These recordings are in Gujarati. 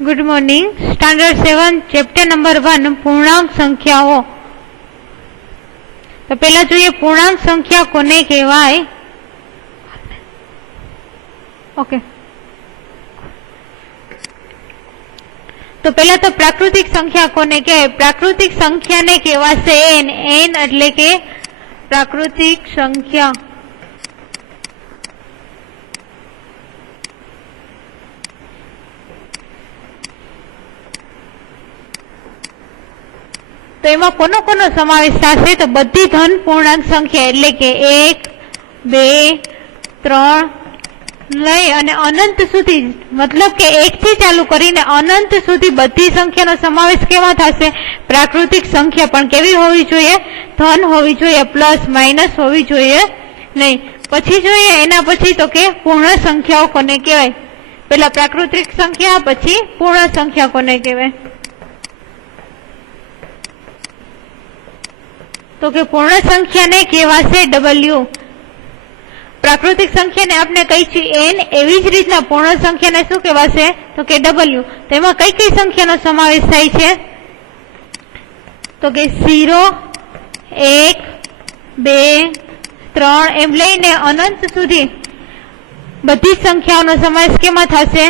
Good morning. Standard 7 chapter number 1 पूर्णांक संख्याओं। तो पहला જોઈએ पूर्णांक संख्या कोने कहेवाय। ओके, तो पहला तो प्राकृतिक संख्या कोने कहेवाय। प्राकृतिक संख्या ने कहेवाशे एन। एन એટલે કે प्राकृतिक संख्या। तो एमां कोनो कोनो समावेश थशे? तो बधी धन पूर्णांक संख्या એટલે કે 1 2 3 लई अने अनंत सुधी, मतलब के 1 थी चालू करीने अनंत सुधी बधी संख्यानो समावेश केवा थशे? प्राकृतिक संख्या। पण केवी होवी जोईए? धन होवी जोईए, प्लस माइनस होवी जोईए नहीं। पछी जोईए एना पछी तो के पूर्ण संख्याओं कोने कहेवाय? पहेला प्राकृतिक संख्या, पछी पूर्ण संख्या कोने कहेवाय? तो के पूर्ण संख्या ने कहेवाशे डबल्यू। प्राकृतिक संख्या ने आपने कही छी एन, एवी ज रीतना पूर्ण संख्या ने शुं कहेवाशे? तो के डबल्यू। तो एमां कई कई संख्यानो समावेश थाय छे? तो के 0 1 2 3 एम लईने अनंत सुधी बधी संख्याओनो समावेश केमां थशे?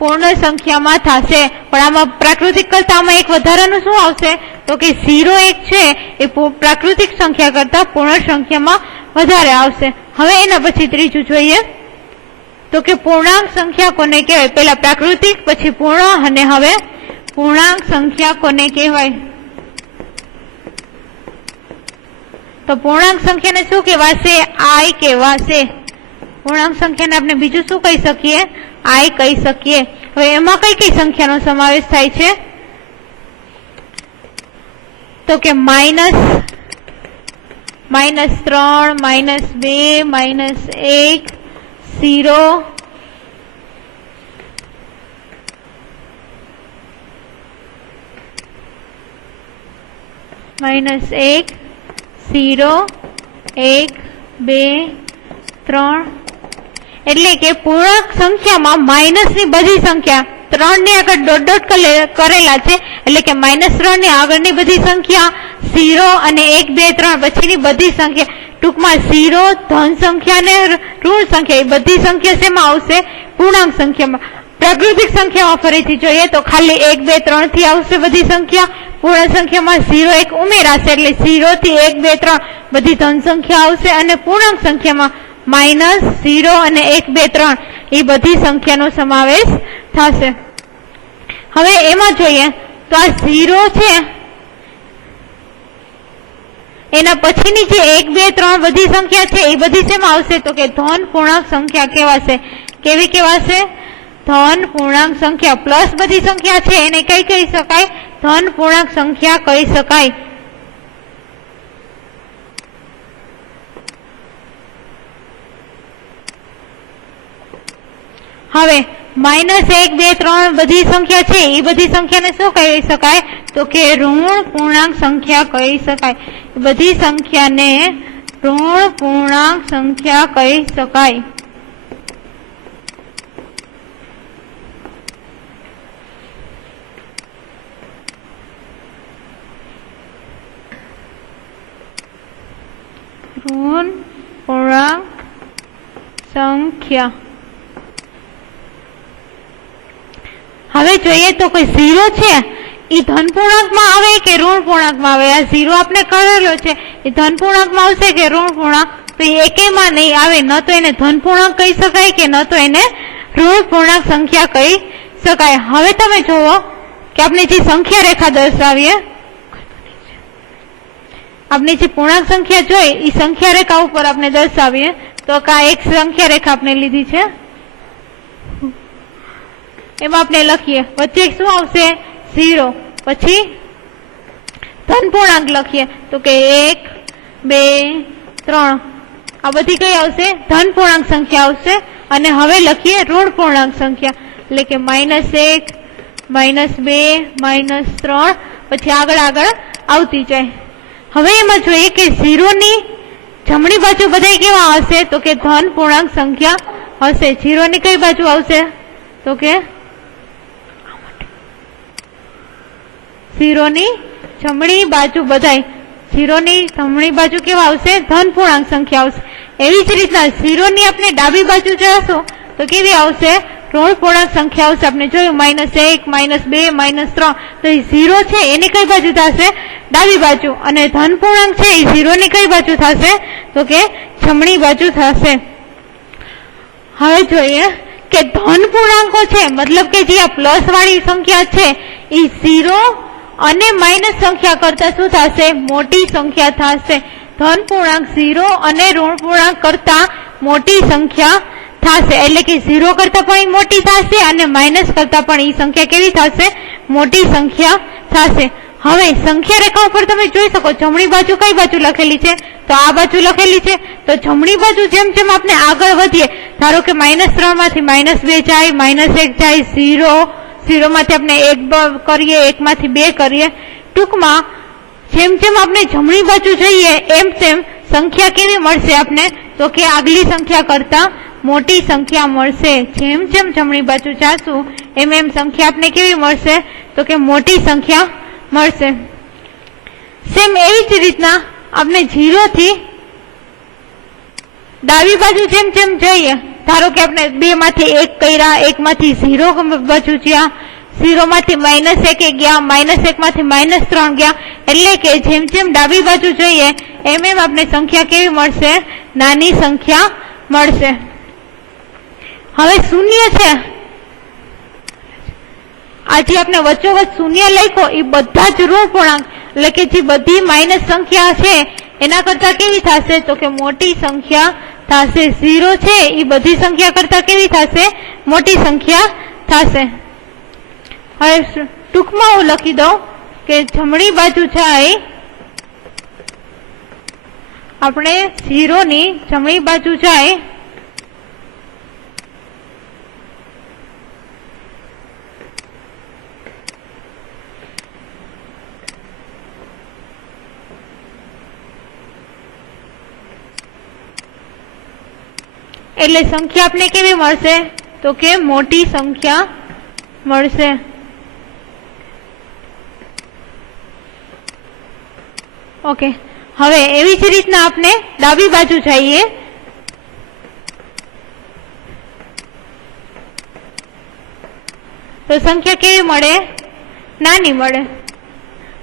पूर्ण संख्या में थशे। पण आमां प्राकृतिक करता आमां एक वधारानुं शुं आवशे? तो कि 0 1 छे ए प्राकृतिक संख्या करता पूर्ण संख्या में वधारे आवशे। हवे एना पछी त्रीजुं जोईए तो कि पूर्णांक संख्या कोने कहेवाय? पहेला प्राकृतिक, पछी पूर्ण अने हवे पूर्णांक संख्या कोने कहेवाय? तो पूर्णांक संख्या ने शुं कहेवाशे? आई कहेवाशे। पूर्णांक संख्या ने आपणे बीजुं शुं कही सकीए? आई कही सकीए। हवे एमां कई कई संख्यानो समावेश थाय छे? तो के -3 -2 -1 0 -1 0 1 2 3 એટલે કે પૂર્ણાંક સંખ્યામાં માઇનસ ની બધી સંખ્યા 3 ની આગળ ડોટ ડોટ કરેલા છે એટલે કે -3 ની આગળની બધી સંખ્યા 0 અને 1 2 3 પછીની બધી સંખ્યા, ટૂંકમાં 0 ધન સંખ્યા ને ઋણ સંખ્યા એ બધી સંખ્યા શેમાં આવશે? પૂર્ણાંક સંખ્યામાં। પ્રાકૃતિક સંખ્યામાં ફરીથી જોઈએ તો ખાલી 1 2 3 થી આવશે બધી સંખ્યા। પૂર્ણ સંખ્યામાં 0 1 ઉમેરાશે એટલે 0 થી 1 2 3 બધી ધન સંખ્યા આવશે અને પૂર્ણાંક સંખ્યામાં -0 અને 1 2 3 એ બધી સંખ્યાનો સમાવેશ થશે। હવે એમાં જોઈએ તો આ 0 છે એના પછીની જે 1 2 3 બધી સંખ્યા છે એ બધી શેમાં આવશે? તો કે ધન પૂર્ણાંક સંખ્યા કહેવાશે। કેવી કહેવાશે? ધન પૂર્ણાંક સંખ્યા। પ્લસ બધી સંખ્યા છે એને કઈ કહી શકાય? ધન પૂર્ણાંક સંખ્યા કહી શકાય। હવે -1 2 3 બધી સંખ્યા છે એ બધી સંખ્યાને શું કહી શકાય? તો કે ઋણ પૂર્ણાંક સંખ્યા કહી શકાય। બધી સંખ્યાને ઋણ પૂર્ણાંક સંખ્યા કહી શકાય। ઋણ પૂર્ણાંક સંખ્યા। હવે જોઈએ તો કોઈ 0 છે એ ધન પૂર્ણાંક में आवे के ऋण पूर्णांक में आवे? आ 0 आपने करेलो छे ए धन पूर्णांक में आवशे के ऋण पूर्णांक? तो एके में नहीं आवे। न तो एने धन पूर्णांक कही शकाय के न तो एने ऋण पूर्णांक संख्या कही शकाय। हवे तमे जोवो के आपने जे संख्या रेखा दर्शावीए, आपने जे पूर्णांक संख्या जोई ई संख्या रेखा उपर आपने दर्शावीए तो का एक संख्या रेखा आपने लीधी छे एम आपने लखीए वच्चे शुं आवशे? 0 पछी धन पूर्णांक लखीए तो के 1 2 3 आ बधी कई आवशे? धन पूर्णांक संख्या आवशे। अने हवे लखीए ऋण पूर्णांक संख्या એટલે કે -1 -2 -3 પછી આગળ આગળ આવતી જાય। હવે એમાં જોઈએ કે 0 ની જમણી બાજુ બધાય કેવા હશે? તો કે ધન પૂર્ણાંક સંખ્યા હશે। 0 ની કઈ બાજુ આવશે? તો કે 0 ની જમણી બાજુ બધાય 0 ની જમણી બાજુ કેવા આવશે? ધન પૂર્ણાંક સંખ્યા આવશે। એવી જ રીતના 0 ની આપણે ડાબી બાજુ જશું તો કેવી આવશે? ઋણ પૂર્ણાંક સંખ્યા આવશે। આપણે જોયું -1 -2 -3 તો એ 0 છે એની કઈ બાજુ થશે? ડાબી બાજુ, અને ધન પૂર્ણાંક છે એ 0 ની કઈ બાજુ થશે? તો કે જમણી બાજુ થશે। હવે જોઈએ કે ધન પૂર્ણાંકો છે મતલબ કે જે આ પ્લસ વાળી સંખ્યા છે એ 0 અને માઇનસ સંખ્યા કરતા શું થશે? મોટી સંખ્યા થશે। ધન પૂર્ણાંક 0 અને ઋણ પૂર્ણાંક કરતા મોટી સંખ્યા થશે, એટલે કે 0 કરતા પણ એ મોટી થશે અને માઇનસ કરતા પણ એ સંખ્યા કેવી થશે? મોટી સંખ્યા થશે। હવે સંખ્યા રેખા ઉપર તમે જોઈ શકો જમણી બાજુ કઈ બાજુ લખેલી છે? તો આ બાજુ લખેલી છે। તો જમણી બાજુ જેમ જેમ આપણે આગળ વધીએ, ધારો કે -3 માંથી -2 જાય, -1 જાય, 0 માંથી આપણે 1 કરીએ, 1 માંથી 2 કરીએ, ટૂંકમાં જેમ જેમ આપણે જમણી બાજુ જઈએ એમ તેમ સંખ્યા કેવી મળશે આપણે? તો કે આગલી સંખ્યા કરતા મોટી સંખ્યા મળશે। જેમ જેમ જમણી બાજુ જાશું એમ એમ સંખ્યા આપણે કેવી મળશે? તો કે મોટી સંખ્યા મળશે। સેમ એવી જ રીતના આપણે 0 થી ડાબી બાજુ જેમ જેમ જઈએ, ધારો કે આપણે 2 માંથી 1 કર્યા, 1 માંથી 0 બાજુ ગયા, 0 માંથી -1 ગયા, -1 માંથી -3 ગયા, એટલે કે જેમ જેમ ડાબી બાજુ જઈએ એમ એમ આપણે સંખ્યા કેવી મળશે? નાની સંખ્યા મળશે। હવે શૂન્ય છે, આજે આપણે વચ્ચોવચ્ચ શૂન્ય લખ્યો એ બધા જ ઋણ પૂર્ણાંક, એટલે કે જે બધી માઇનસ સંખ્યા છે એના કરતા કેવી થશે? તો કે મોટી સંખ્યા થશે। 0 છે એ બધી સંખ્યા કરતા કેવી થશે? મોટી સંખ્યા થશે। હવે ટૂંકમાં હું લખી દઉં કે જમણી બાજુ જાય આપણે 0 ની જમણી બાજુ જાય એટલે સંખ્યા આપણે કેવી મળશે? તો કે મોટી સંખ્યા મળશે। ઓકે, હવે એવી જ રીતના આપણે ડાબી બાજુ જઈએ તો સંખ્યા કેવી મળે? નાની મળે।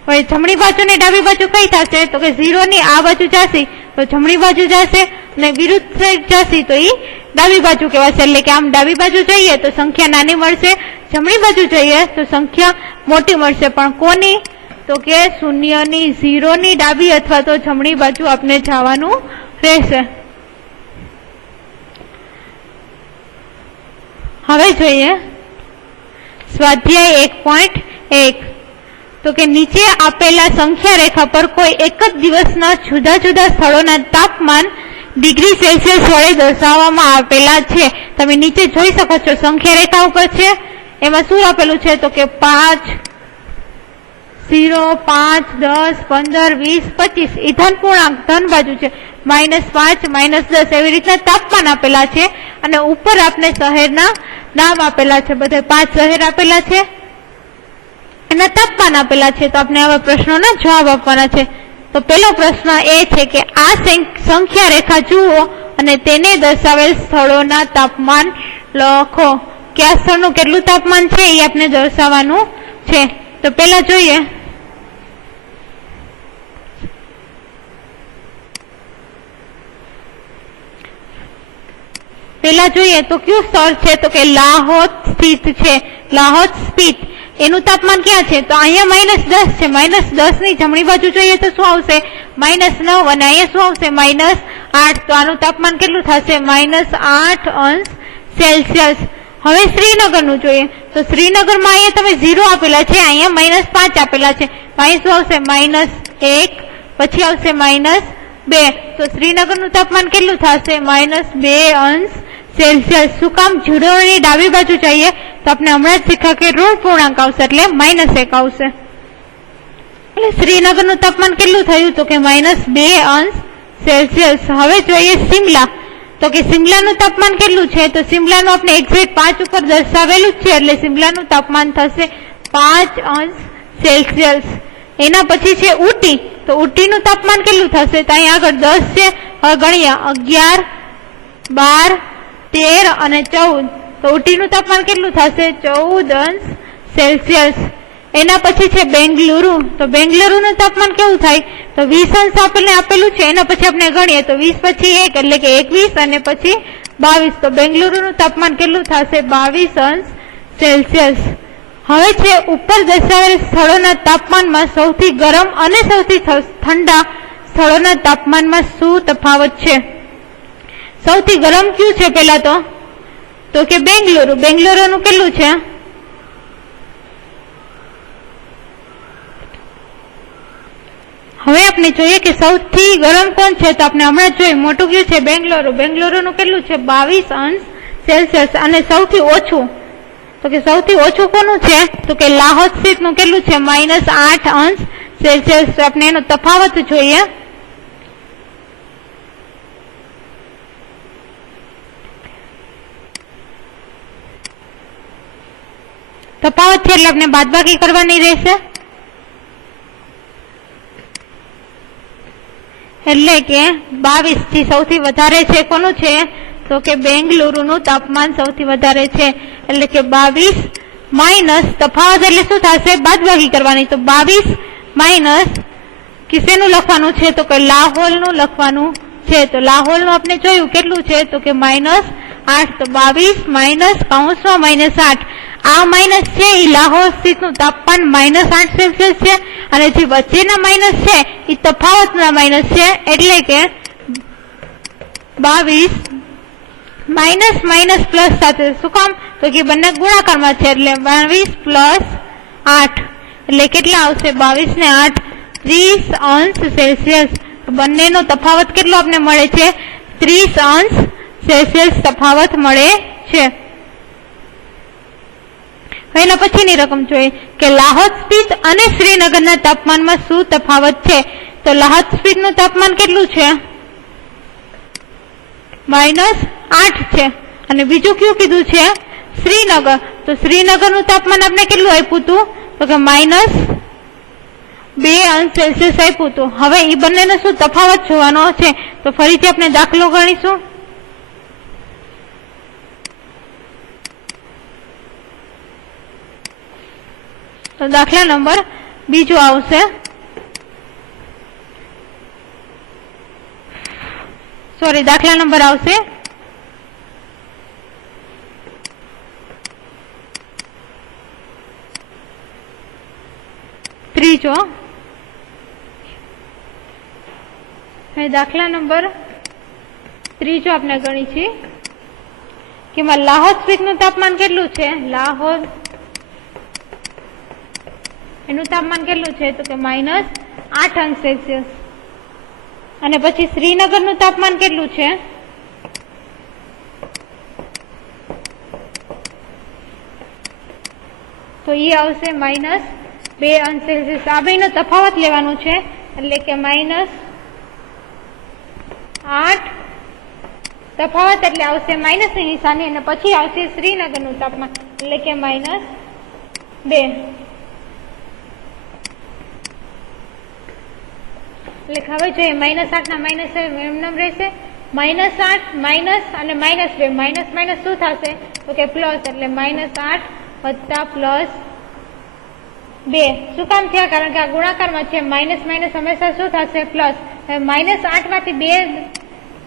હવે જમણી બાજુ ને ડાબી બાજુ કઈ થશે? તો કે 0 ની આ બાજુ જશે તો જમણી બાજુ જશે અને વિરુદ્ધ સાઈડ જશે તો એ ડાબી બાજુ કહેવાશે। એટલે કે આમ ડાબી બાજુ જઈએ તો સંખ્યા નાની મળશે, જમણી બાજુ જઈએ તો સંખ્યા મોટી મળશે। પણ કોની? તો કે 0 ની 0 ની ડાબી અથવા તો જમણી બાજુ આપણે જવાનું રહેશે। હવે જોઈએ સ્વાધ્યાય 1.1 તો કે નીચે આપેલા સંખ્યા રેખા પર કોઈ એક જ દિવસના જુદા જુદા સ્થળોના તાપમાન ડિગ્રી સેલ્સિયસ વડે દર્શાવવામાં આપેલા છે। તમે નીચે જોઈ શકો છો સંખ્યા રેખા ઉપર છે, એમાં શું આપેલું છે? તો કે 5, 0, 5, 10, 15, 20, 25 એ ધન પૂર્ણાંક ધન બાજુ છે, -5, -10 એવી રીતના તાપમાન આપેલા છે અને ઉપર આપણે શહેરના નામ આપેલા છે, બધા 5 શહેર આપેલા છે એના તાપમાન આપેલા છે। તો આપણે આવા પ્રશ્નોના જવાબ આપવાના છે। તો પહેલો પ્રશ્ન એ છે કે આ સંખ્યા રેખા જુઓ અને તેને દર્શાવેલ સ્થળોના તાપમાન લખો। કે આ સ્થળનું કેટલું તાપમાન છે એ આપણે દર્શાવવાનું છે। તો પહેલા જોઈએ તો કયું સ્થળ છે? તો કે લાહોદ સ્થિત છે। લાહોદ સ્થિત એનું તાપમાન ક્યાં છે? તો અહીંયા -10 છે, -10 ની જમણી બાજુ જોઈએ તો શું આવશે? -9 અને અહીંયા શું આવશે? -8 તો આનું તાપમાન કેટલું થશે? -8 અંશ સેલ્સિયસ। હવે શ્રીનગરનું જોઈએ તો શ્રીનગરમાં અહીંયા તમે 0 આપેલા છે, અહીંયા -5 આપેલા છે, અહીં શું આવશે? -1 પછી આવશે -2 તો શ્રીનગરનું તાપમાન કેટલું થશે? -2 અંશ સેલ્સિયસ। શું કામ? જીરોની ડાબી બાજુ જઈએ તો આપણે હમણાં જ શીખ્યા કે ઋણ પૂર્ણાંક આવશે એટલે -1 આવશે। એટલે શ્રીનગરનું તાપમાન કેટલું થયું? તો કે -2 અંશ સેલ્સિયસ। હવે જોઈએ શિમલા તો કે શિમલાનું તાપમાન કેટલું છે? તો શિમલાનું આપણે એક્ઝેક્ટ 5 ઉપર દર્શાવેલું જ છે એટલે શિમલાનું તાપમાન થશે 5 અંશ સેલ્સિયસ। એના પછી છે ઉટી, તો ઉટીનું તાપમાન કેટલું થશે? તો અહીં આગળ 10 છે, હવે ગણીએ 11, 12, 13 અને 14, તો ઉટીનું તાપમાન કેટલું થશે? 14 અંશ સેલ્સિયસ। એના પછી છે બેંગલુરુ, તો બેંગલુરુનું તાપમાન કેવું થાય? તો 20 અંશ આપણને આપેલું છે, એના પછી આપણે ગણીએ તો 20 પછી 1 એટલે કે 21 અને પછી 22, તો બેંગલુરુનું તાપમાન કેટલું થશે? 22 અંશ સેલ્સિયસ। હવે છે ઉપર દર્શાવેલ સ્થળોના તાપમાનમાં સૌથી ગરમ અને સૌથી ઠંડા સ્થળોના તાપમાનમાં શું તફાવત છે? સૌથી ગરમ કયું છે પેલા તો કે બેંગલુરુ, બેંગલુરુનું કેટલું છે? હવે આપણે જોઈએ કે સૌથી ગરમ કોણ છે, તો આપણે હમણાં જોઈએ મોટું કયું છે? બેંગલુરુ, બેંગલુરુનું કેટલું છે? 22 અંશ સેલ્સિયસ। અને સૌથી ઓછું, તો કે સૌથી ઓછું કોનું છે? તો કે લાહોદ સ્થિતનું કેટલું છે? -8 અંશ સેલ્સિયસ। તો આપણે એનો તફાવત જોઈએ। તફાવત છે એટલે આપણે બાદબાકી કરવાની રહેશે, એટલે કે 22 થી સૌથી વધારે છે કોનું છે? તો કે બેંગલુરુનું તાપમાન સૌથી વધારે છે, એટલે કે 22 માઇનસ તફાવત એટલે શું થશે? બાદબાકી કરવાની, તો 22 માઇનસ કિસેનું લખવાનું છે? તો કે લાહોલનું લખવાનું છે। તો લાહોલનું આપણે જોયું કેટલું છે? તો કે -8, તો 22 માઇનસ કૌંસમાં -8, આ માઇનસ છે એ લાહોલ સ્થિતનું તાપમાન -8 સેલ્સિયસ છે, અને જે વચ્ચેના માઇનસ છે એ તફાવતના માઇનસ છે, એટલે કે 22 માઇનસ માઇનસ પ્લસ સાથે, શું કામ? તો કે બંને ગુણાકારમાં છે, એટલે 22 પ્લસ 8 એટલે કેટલા આવશે? 22 ને 8 30 અંશ સેલ્સિયસ। બંનેનો તફાવત કેટલો આપણે મળે છે? 30 અંશ સેલ્સિયસ તફાવત મળે છે। એના પછીની રકમ જોઈએ કે લાહોદ સ્પીત અને શ્રીનગરના તાપમાનમાં શું તફાવત છે? તો લાહોદ સ્પીતનું તાપમાન કેટલું છે? -8 છે, અને બીજું કયું કીધું છે? શ્રીનગર, તો શ્રીનગરનું તાપમાન આપણે કેટલું આપ્યું હતું? તો કે -2 અંશ સેલ્સિયસ આપ્યું હતું। હવે એ બંનેનો શું તફાવત જોવાનો છે, તો ફરીથી આપણે દાખલો ગણીશું। તો દાખલા નંબર બીજો આવશે, દાખલા નંબર આવશે 3। દાખલા નંબર 3 આપણે ગણી છે કે લાહોદ સ્પીતનું તાપમાન કેટલું છે? લાહોદ એનું તાપમાન કેટલું છે? તો કે -8 અંશ સેલ્સિયસ। અને પછી શ્રીનગરનું તાપમાન કેટલું છે? તો એ આવશે -2 અંશ સેલ્સિયસ। આ બેનો તફાવત લેવાનો છે, એટલે કે -8 તફાવત એટલે આવશે માઇનસની નિશાની, અને પછી આવશે શ્રીનગરનું તાપમાન, એટલે કે -2। એટલે હવે જોઈએ -8 ના માઇનસ એમનેમ રહેશે, -8 માઇનસ અને -2, માઇનસ માઇનસ શું થશે? તો કે પ્લસ, એટલે -8 વત્તા +2। શું કામ થયા? કારણ કે આ ગુણાકારમાં છે, માઇનસ માઇનસ હંમેશા શું થશે? પ્લસ। -8 માંથી 2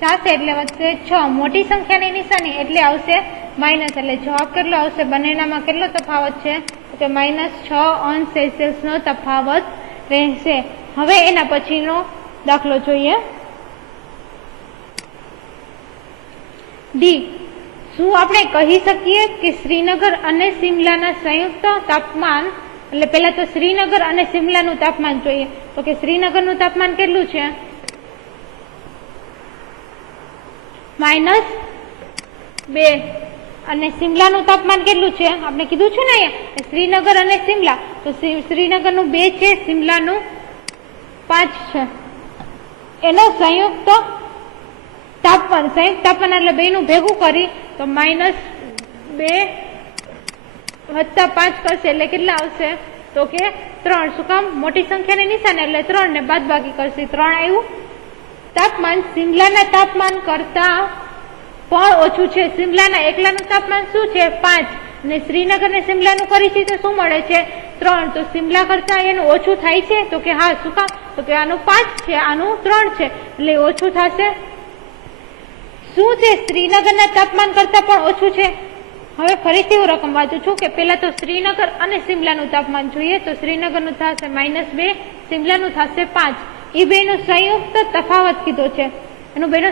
જશે એટલે વધશે 6, મોટી સંખ્યાની નિશાની એટલે આવશે માઇનસ, એટલે જવાબ કેટલો આવશે? બંનેનામાં કેટલો તફાવત છે? તો કે -6 અંશ સેલ્સિયસનો તફાવત રહેશે। હવે એના પછીનો દાખલો જોઈએ, ડી। શું આપણે કહી શકીએ કે શ્રીનગર અને સિમલાના સંયુક્ત તાપમાન, એટલે પેલા તો શ્રીનગર અને સિમલાનું તાપમાન જોઈએ, તો કે શ્રીનગરનું તાપમાન કેટલું છે? -2, અને સિમલાનું તાપમાન કેટલું છે? આપણે કીધું છે ને અહીંયા શ્રીનગર અને સિમલા, તો શ્રીનગરનું 2 છે, સિમલાનું 5 છે। એનો સંયુક્ત તાપમાન એટલે બેનું ભેગું કરી તો -2 વત્તા 5 કરશે, એટલે કેટલા આવશે? તો કે 3. શું કામ? મોટી સંખ્યાની નિશાની એટલે 3 ને બાદબાકી કરશે 3 આવ્યું. તાપમાન શિમલાના તાપમાન કરતા પણ ઓછું છે. શિમલાના એકલાનું તાપમાન શું છે? 5. અને શ્રીનગર ને શિમલાનું કરીશું તો શું મળે છે? 3. તો શિમલા કરતા એનું ઓછું થાય છે તો કે હા. શું કામ? તો કે આનું 5 છે, આનું 3 છે એટલે ઓછું થશે. શું છે? શ્રીનગરના તાપમાન કરતા પણ ઓછું છે. હવે ફરીથી હું રકમ વાંચું છું કે પેલા તો શ્રીનગર અને શિમલાનું તાપમાન જોઈએ તો શ્રીનગરનું થશે -2, શિમલાનું થશે 5. એ બેનો સંયુક્ત તફાવત કીધો છે. એનું બેનો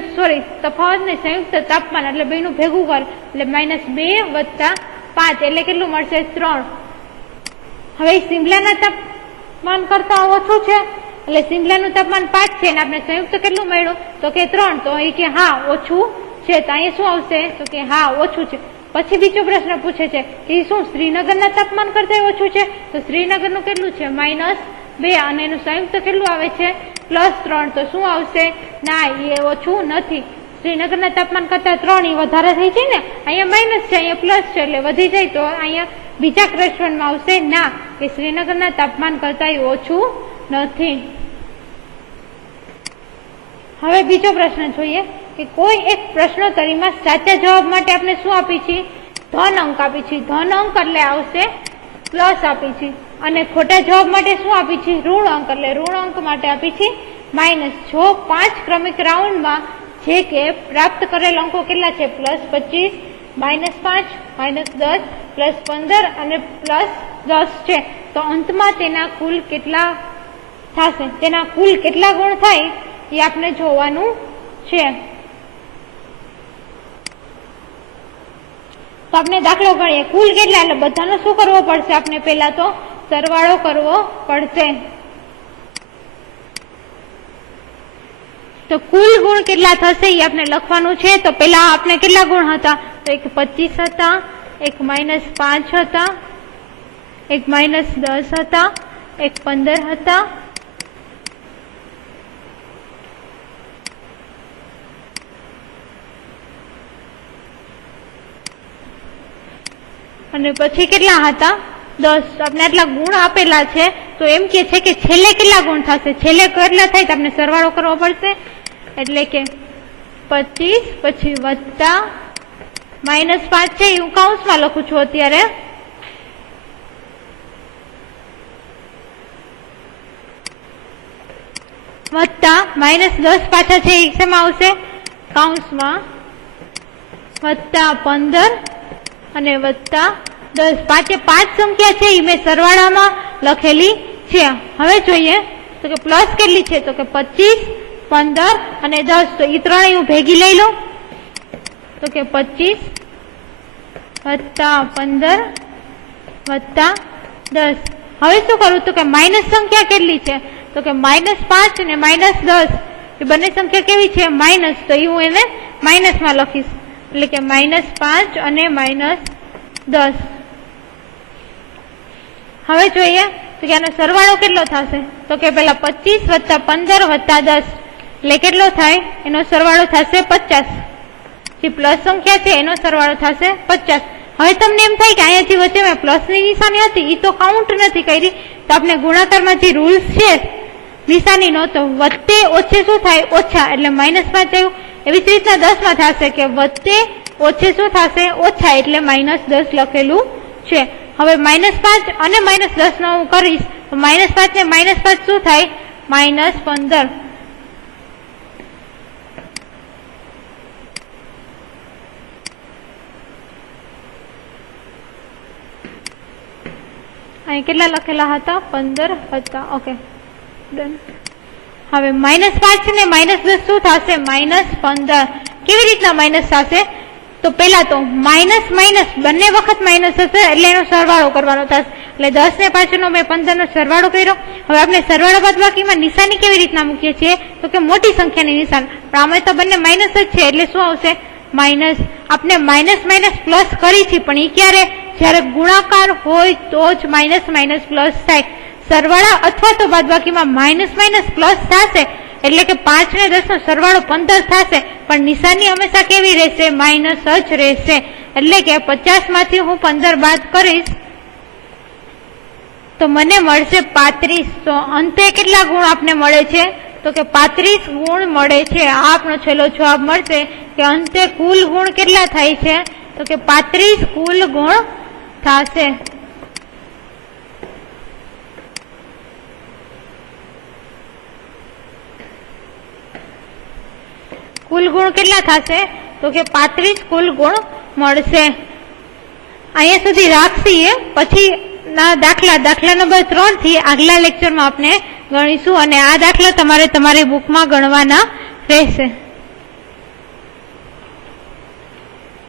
તફાવત ને સંયુક્ત તાપમાન એટલે બેનું ભેગું કર એટલે -2 + 5 એટલે કેટલું મળશે? 3. હવે શિમલાના તાપમાન કરતા ઓછું છે એટલે શિમલાનું તાપમાન 5 છે અને આપણે સંયુક્ત કેટલું મળ્યું? તો કે 3. તો અહીં કે હા ઓછું છે તો અહીંયા શું આવશે? તો કે હા ઓછું છે. પછી બીજો પ્રશ્ન પૂછે છે કે શું શ્રીનગરના તાપમાન કરતા ઓછું છે? તો શ્રીનગરનું કેટલું છે? -2 અને એનું સંયુક્ત કેટલું આવે છે? +3. તો શું આવશે? ના, એ ઓછું નથી. શ્રીનગરના તાપમાન કરતા 3 એ વધારે થઈ છે ને, અહીંયા માઇનસ છે અહીંયા પ્લસ છે એટલે વધી જાય. તો અહીંયા બીજા ક્વેશ્ચનમાં આવશે ના, કે શ્રીનગરના તાપમાન કરતા ઓછું નથી. હવે બીજો પ્રશ્ન જોઈએ કે કોઈ એક પ્રશ્નોત્તરીમાં સાચા જવાબ માટે આપણે શું આપી છે? ધન અંક આપી છે. ધન અંક એટલે આવશે પ્લસ આપી છે અને ખોટા જવાબ માટે શું આપી છે? ઋણ અંક એટલે ઋણ અંક માટે આપી છે માઇનસ. જો 5 ક્રમિક રાઉન્ડમાં જે કે પ્રાપ્ત કરેલ અંકો કેટલા છે? +25, -5, -10, +15 અને +10 છે. તો અંતમાં તેના કુલ કેટલા થશે? તેના કુલ કેટલા ગુણ થાય એ આપણે જોવાનું છે. તો આપણે દાખલો ગણીએ. કુલ કેટલા એટલે બધાનો શું કરવો પડશે? આપણે પહેલા તો સરવાળો કરવો પડશે. તો કુલ ગુણ કેટલા થશે એ આપણે લખવાનું છે. તો પેલા આપણે કેટલા ગુણ હતા? તો એક 25 હતા, એક -5 હતા, એક -10 હતા, એક 15 હતા, અને પછી કેટલા હતા? 10. આપણે આટલા ગુણ આપેલા છે તો એમ કે છે કે છેલ્લે કેટલા ગુણ થશે? છેલ્લે કેટલા થાય તો આપણે સરવાળો કરવો પડશે. એટલે કે 25 પછી વત્તા -5 છે હું કૌંસમાં લખું છું અત્યારે, વત્તા -10 પાછા છે એ શેમાં આવશે? કૌંસમાં, વત્તા 15 અને વત્તા 10. 5 સંખ્યા છે એ મેં સરવાળામાં લખેલી છે. હવે જોઈએ તો કે પ્લસ કેટલી છે? તો કે 25, 15 અને 10. તો એ ત્રણેય હું ભેગી લઈ લઉં. તો કે 25 વત્તા 15 વત્તા 10. હવે શું કરું? તો કે માઇનસ સંખ્યા કેટલી છે? તો કે -5 અને -10 એ બંને સંખ્યા કેવી છે? માઇનસ. તો એ હું એને માઇનસમાં લખીશ. એટલે કે -5 અને -10. હવે જોઈએ તો કે આનો સરવાળો કેટલો થશે? તો કે પેલા 25 વત્તા 15 વત્તા 10 એટલે કેટલો થાય? એનો સરવાળો થશે 50. જે પ્લસ સંખ્યા છે એનો સરવાળો થશે 50. હવે તમને એમ થાય કે અહીંયાથી વચ્ચે મેં પ્લસની નિશાની હતી એ તો કાઉન્ટ નથી કરી, તો આપણે ગુણાકારમાં જે રૂલ્સ છે નિશાની નો, તો વત્તે ઓછે શું થાય? ઓછા. એટલે -5 આવ્યું. એવી જ રીતના 10 માં થશે કે વત્તે ઓછે શું થશે? ઓછા. એટલે -10 લખેલું છે. હવે -5 અને -10 નો હું કરીશ તો -5 ને -5 શું થાય? -15. અહીં કેટલા લખેલા હતા? 15 હતા. Okay done. હવે -5 ને -10 શું થશે? -15. કેવી રીતના માઇનસ થશે? તો પેલા તો માઇનસ બંને વખત માઇનસ હશે એટલે એનો સરવાળો કરવાનો થશે. એટલે 10 ને પાછળનો મેં 15 નો સરવાળો કર્યો. હવે આપણે સરવાળો બાદબાકીમાં નિશાની કેવી રીતના મૂકીએ છીએ? તો કે મોટી સંખ્યાની નિશાન. પણ આમાં તો બંને માઇનસ જ છે એટલે શું આવશે? માઇનસ. આપણે માઇનસ પ્લસ કરી છે પણ એ ક્યારે? જ્યારે ગુણાકાર હોય તો જ માઇનસ પ્લસ થાય. સરવાળા અથવા તો બાદબાકીમાં માઇનસ પ્લસ થશે એટલે કે 5 ને 10 નો સરવાળો 15 થશે, પણ નિશાની હંમેશા કેવી રહેશે? માઇનસ જ રહેશે. એટલે કે 50 માંથી હું 15 બાદ કરીશ તો મને મળશે 35. તો અંતે કેટલા ગુણ આપને મળે છે? તો કે 35 ગુણ મળે છે. આ આપણો છેલ્લો જવાબ મળશે કે અંતે કુલ ગુણ કેટલા થાય છે? તો કે 35 કુલ ગુણ થશે. કુલ ગુણ કેટલા થશે? તો કે 35 કુલ ગુણ મળશે. અહીંયા સુધી રાખીએ, પછી ના દાખલા નંબર 3 થી આગલા લેક્ચરમાં આપણે ગણીશું, અને આ દાખલા તમારે તમારી બુકમાં ગણવાના રહેશે.